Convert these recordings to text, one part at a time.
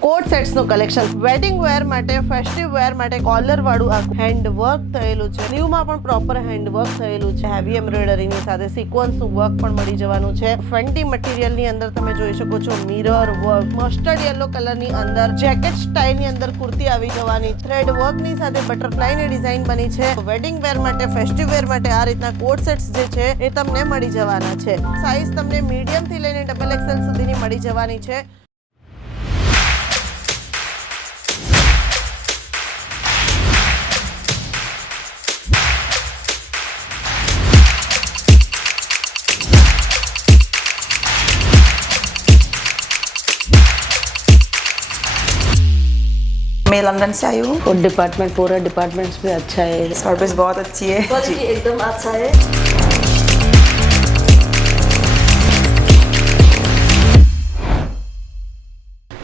કોટ sets નું collection wedding વેર માટે festive વેર માટે કોલર વાળું હેન્ડ વર્ક થયેલું છે સ્લીવ માં પણ પ્રોપર હેન્ડ વર્ક થયેલું છે હેવી એમ્બ્રોઇડરી ની સાથે સિક્વન્સ નું વર્ક પણ મળી જવાનું છે ફેન્ટી મટીરીયલ ની અંદર તમે જોઈ શકો છો mirror work mustard yellow colour ની અંદર જેકેટ સ્ટાઇલ ની અંદર કુર્તી આવી જવાની થ્રેડ વર્ક ની સાથે બટરફ્લાય ની ડિઝાઇન બની છે વેડિંગ વેર માટે ફેસ્ટિવ વેર માટે આ રીતના કોટ સેટ્સ જે છે એ તમને મળી જવાના છે સાઈઝ તમને મીડિયમ થી લઈને ડબલ એક્સેલ સુધીની મળી જવાની છે मैं लंदन से आई हूँ और डिपार्टमेंट पूरा डिपार्टमेंट्स भी अच्छा है सर्विस बहुत अच्छी है क्वालिटी एकदम अच्छा है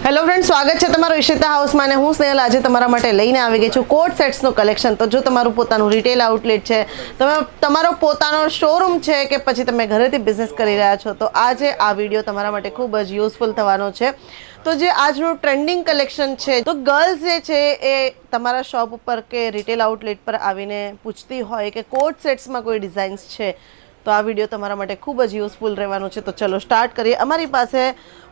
હેલો ફ્રેન્ડ સ્વાગત છે તમારું ઈશિતા હાઉસમાં અને હું સ્નેહલ આજે તમારા માટે લઈને આવી ગઈ છું કોટ સેટ્સનું કલેક્શન તો જો તમારું પોતાનું રિટેલ આઉટલેટ છે તમે તમારો પોતાનો શોરૂમ છે કે પછી તમે ઘરેથી બિઝનેસ કરી રહ્યા છો તો આજે આ વિડીયો તમારા માટે ખૂબ જ યુઝફુલ થવાનો છે તો જે આજનું ટ્રેન્ડિંગ કલેક્શન છે તો ગર્લ્સ જે છે એ તમારા શોપ ઉપર કે રિટેલ આઉટલેટ પર આવીને પૂછતી હોય કે કોટ સેટ્સમાં કોઈ ડિઝાઇન્સ છે તો આ વિડીયો તમારા માટે ખૂબ જ યુઝફુલ રહેવાનો છે તો ચલો સ્ટાર્ટ કરીએ અમારી પાસે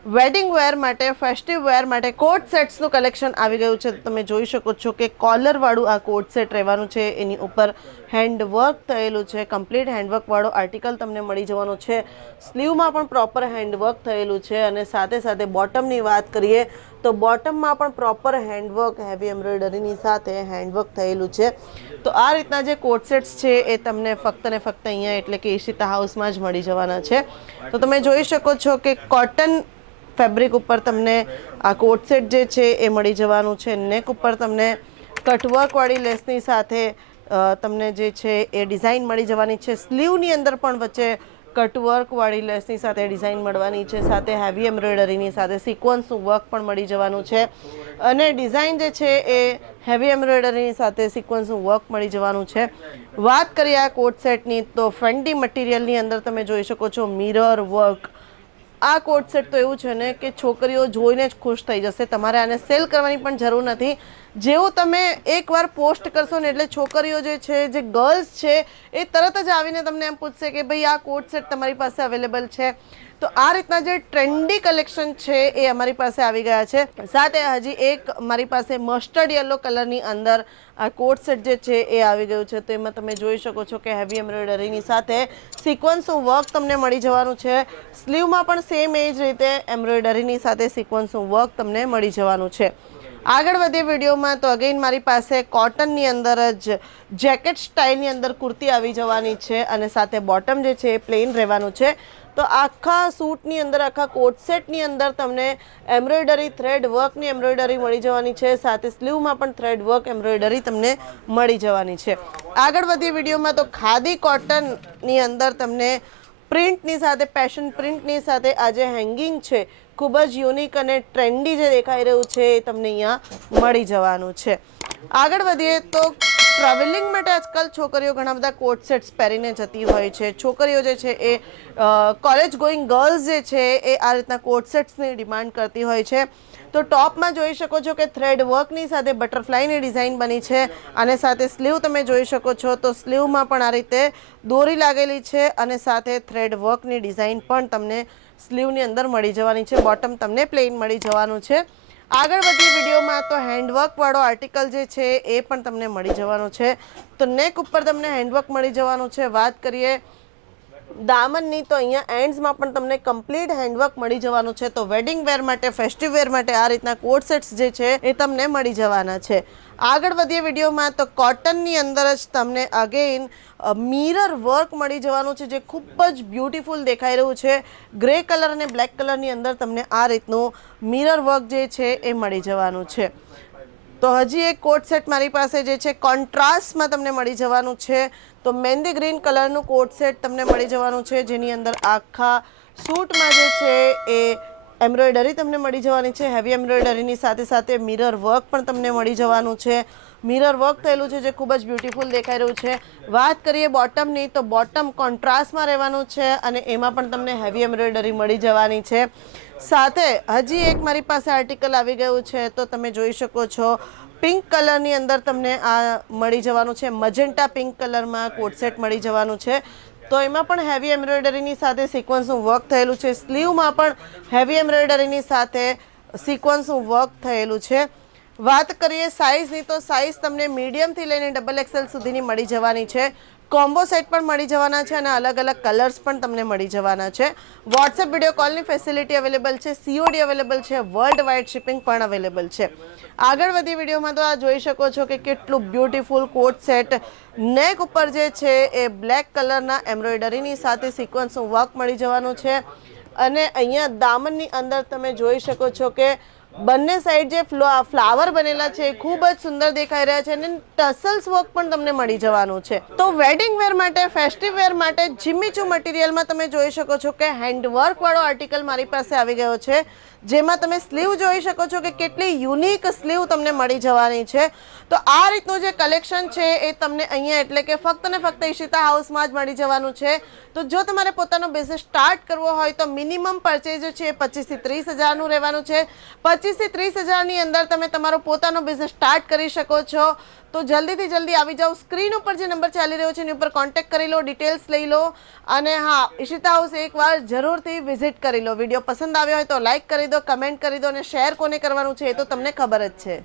વેડિંગ વેર માટે ફેસ્ટિવ વેર માટે કોટ સેટ્સનું કલેક્શન આવી ગયું છે તમે જોઈ શકો છો કે કોલરવાળું આ કોટ સેટ રહેવાનું છે એની ઉપર હેન્ડ વર્ક થયેલું છે કમ્પ્લીટ હેન્ડવર્કવાળો આર્ટિકલ તમને મળી જવાનો છે સ્લીવમાં પણ પ્રોપર હેન્ડવર્ક થયેલું છે અને સાથે સાથે બોટમની વાત કરીએ તો બોટમમાં પણ પ્રોપર હેન્ડવર્ક હેવી એમ્બ્રોઇડરીની સાથે હેન્ડવર્ક થયેલું છે તો આ રીતના જે કોટ સેટ્સ છે એ તમને ફક્ત ને ફક્ત અહીંયા એટલે કે ઈશિતા હાઉસમાં જ મળી જવાના છે તો તમે જોઈ શકો છો કે કોટન ફેબ્રિક ઉપર તમને આ કોટ સેટ જે છે એ મળી જવાનું છે નેક ઉપર તમને કટવર્કવાળી લેસની સાથે તમને જે છે એ ડિઝાઇન મળી જવાની છે સ્લીવની અંદર પણ વચ્ચે કટવર્કવાળી લેસની સાથે ડિઝાઇન મળવાની છે સાથે હેવી એમ્બ્રોઇડરીની સાથે સિક્વન્સનું વર્ક પણ મળી જવાનું છે અને ડિઝાઇન જે છે એ હેવી એમ્બ્રોઇડરીની સાથે સિક્વન્સનું વર્ક મળી જવાનું છે વાત કરીએ આ કોટ સેટની તો ફેન્ટી મટીરિયલની અંદર તમે જોઈ શકો છો મિરર વર્ક આ કોટ સેટ તો એવું છે ને કે છોકરીઓ જોઈને જ ખુશ થઈ જશે તમારે આને સેલ કરવાની પણ જરૂર નથી જેવું તમે એકવાર પોસ્ટ કરશો ને એટલે છોકરીઓ જે છે જે ગર્લ્સ છે એ તરત જ આવીને તમને એમ પૂછશે કે ભાઈ આ કોટ સેટ તમારી પાસે અવેલેબલ છે તો આ રીતના જે ટ્રેન્ડી કલેક્શન છે એ અમારી પાસે આવી ગયા છે સાથે હજી એક મારી પાસે મસ્ટર્ડ યેલો કલરની અંદર આ કોટ સેટ જે છે એ આવી ગયું છે તો એમાં તમે જોઈ શકો છો કે હેવી એમ્બ્રોઇડરીની સાથે સિક્વન્સનું વર્ક તમને મળી જવાનું છે સ્લીવમાં પણ સેમ એ જ રીતે એમ્બ્રોઇડરીની સાથે સિક્વન્સનું વર્ક તમને મળી જવાનું છે આગળ વધીએ વિડીયોમાં તો અગેન મારી પાસે કોટનની અંદર જ જેકેટ સ્ટાઇલની અંદર કુર્તી આવી જવાની છે અને સાથે બોટમ જે છે એ પ્લેન રહેવાનું છે તો આખા સૂટની અંદર આખા કોટ સેટની અંદર તમને એમ્બ્રોઇડરી થ્રેડ વર્કની એમ્બ્રોઇડરી મળી જવાની છે સાથે સ્લીવમાં પણ થ્રેડ વર્ક એમ્બ્રોઇડરી તમને મળી જવાની છે આગળ વધીએ વિડીયોમાં તો ખાદી કોટનની અંદર તમને પ્રિન્ટની સાથે પેશન પ્રિન્ટની સાથે આ જે હેંગિંગ છે ખૂબ જ યુનિક અને ટ્રેન્ડી જે દેખાઈ રહ્યું છે એ તમને અહીંયા મળી જવાનું છે આગળ વધીએ તો ટ્રાવેલિંગ માટે આજકાલ છોકરીઓ ઘણા બધા કોટ સેટ્સ પહેરીને જતી હોય છે છોકરીઓ જે છે એ કોલેજ ગોઈંગ ગર્લ્સ જે છે એ આ રીતના કોટ સેટ્સની ડિમાન્ડ કરતી હોય છે તો ટોપમાં જોઈ શકો છો કે થ્રેડ વર્કની સાથે બટરફ્લાયની ડિઝાઇન બની છે અને સાથે સ્લીવ તમે જોઈ શકો છો તો સ્લીવમાં પણ આ રીતે દોરી લાગેલી છે અને સાથે થ્રેડ વર્કની ડિઝાઇન પણ તમને સ્લીવની અંદર મળી જવાની છે બોટમ તમને પ્લેન મળી જવાનું છે આગળ વધીએ વિડીયોમાં તો હેન્ડવર્કવાળો આર્ટિકલ જે છે એ પણ તમને મળી જવાનો છે તો નેક ઉપર તમને હેન્ડવર્ક મળી જવાનું છે વાત કરીએ દામનની તો અહીંયા એન્ડ્સમાં પણ તમને કમ્પ્લીટ હેન્ડવર્ક મળી જવાનું છે તો વેડિંગ વેર માટે ફેસ્ટિવ વેર માટે આ રીતના કોટ સેટ્સ જે છે એ તમને મળી જવાના છે આગળ વધીએ વિડીયોમાં તો કોટનની અંદર જ તમને અગેન મિરર વર્ક મળી જવાનું છે જે ખૂબ જ બ્યુટીફુલ દેખાઈ રહ્યું છે ગ્રે કલર અને બ્લેક કલરની અંદર તમને આ રીતનું મિરર વર્ક જે છે એ મળી જવાનું છે તો હજી એક કોટ સેટ મારી પાસે જે છે કોન્ટ્રાસ્ટમાં તમને મળી જવાનું છે તો મહેંદી ગ્રીન કલરનું કોટ સેટ તમને મળી જવાનું છે જેની અંદર આખા સૂટમાં જે છે એ એમ્બ્રોઇડરી તમને મળી જવાની છે. હેવી એમ્બ્રોઇડરીની સાથે સાથે મિરર વર્ક પણ તમને મળી જવાનું છે. મિરર વર્ક થયેલું છે જે ખૂબ જ બ્યુટીફુલ દેખાઈ રહ્યું છે. વાત કરીએ બોટમની તો બોટમ કોન્ટ્રાસ્ટમાં રહેવાનું છે અને એમાં પણ તમને હેવી એમ્બ્રોઇડરી મળી જવાની છે. સાથે હજી એક મારી પાસે આર્ટિકલ આવી ગયું છે તો તમે જોઈ શકો છો પિંક કલરની અંદર તમને આ મળી જવાનું છે. મજેન્ટા પિંક કલરમાં કોટ સેટ મળી જવાનું છે. તો એમાં પણ હેવી એમ્બ્રોઇડરીની સાથે સિક્વન્સનું વર્ક થયેલું છે. સ્લીવમાં પણ હેવી એમ્બ્રોઇડરીની સાથે સિક્વન્સનું વર્ક થયેલું છે. વાત કરીએ સાઇઝની તો સાઇઝ તમને મીડિયમથી લઈને XXL સુધીની મળી જવાની છે. કોમ્બો સેટ પણ મળી જવાના છે અને અલગ અલગ કલર્સ પણ તમને મળી જવાના છે. વોટ્સએપ વિડીયો કોલની ફેસિલિટી અવેલેબલ છે. COD અવેલેબલ છે. વર્લ્ડ વાઇડ શિપિંગ પણ અવેલેબલ છે. આગળ વધી વિડીયોમાં તો આ જોઈ શકો છો કે કેટલું બ્યુટીફુલ કોટ સેટ. નેક ઉપર જે છે એ બ્લેક કલરના એમ્બ્રોઇડરીની સાથે સિક્વન્સનું વર્ક મળી જવાનું છે અને અહીંયા દામનની અંદર તમે જોઈ શકો છો કે બંને સાઈડ જે ફ્લાવર બનેલા છે એ ખૂબ જ સુંદર દેખાઈ રહ્યા છે અને ટસલ્સ વર્ક પણ તમને મળી જવાનું છે. તો વેડિંગ વેર માટે, ફેસ્ટિવ વેર માટે જીમીચુ મટીરિયલમાં તમે જોઈ શકો છો કે હેન્ડવર્ક વાળો આર્ટિકલ મારી પાસે આવી ગયો છે જેમાં તમે સ્લીવ જોઈ શકો છો કે કેટલી યુનિક સ્લીવ તમને મળી જવાની છે. તો આ રીતનું જે કલેક્શન છે એ તમને અહીંયા એટલે કે ફક્ત ને ફક્ત ઈશિતા હાઉસમાં જ મળી જવાનું છે. તો જો તમારે પોતાનો બિઝનેસ સ્ટાર્ટ કરવો હોય તો મિનિમમ પરચેઝ છે 25 થી 30 હજારનું રહેવાનું છે. 25 થી 30 હજારની અંદર તમે તમારો પોતાનો બિઝનેસ સ્ટાર્ટ કરી શકો છો. તો જલ્દીથી જલ્દી આવી જાઓ. સ્ક્રીન ઉપર જે નંબર ચાલી રહ્યો છે એની ઉપર કોન્ટેક્ટ કરી લો, ડિટેલ્સ લઈ લો અને હા, ઈશિતા હાઉસ એકવાર જરૂરથી વિઝિટ કરી લો. વિડીયો પસંદ આવ્યો હોય તો લાઇક કરી દો, કમેન્ટ કરી દો અને શેર કોને કરવાનું છે એ તો તમને ખબર જ છે.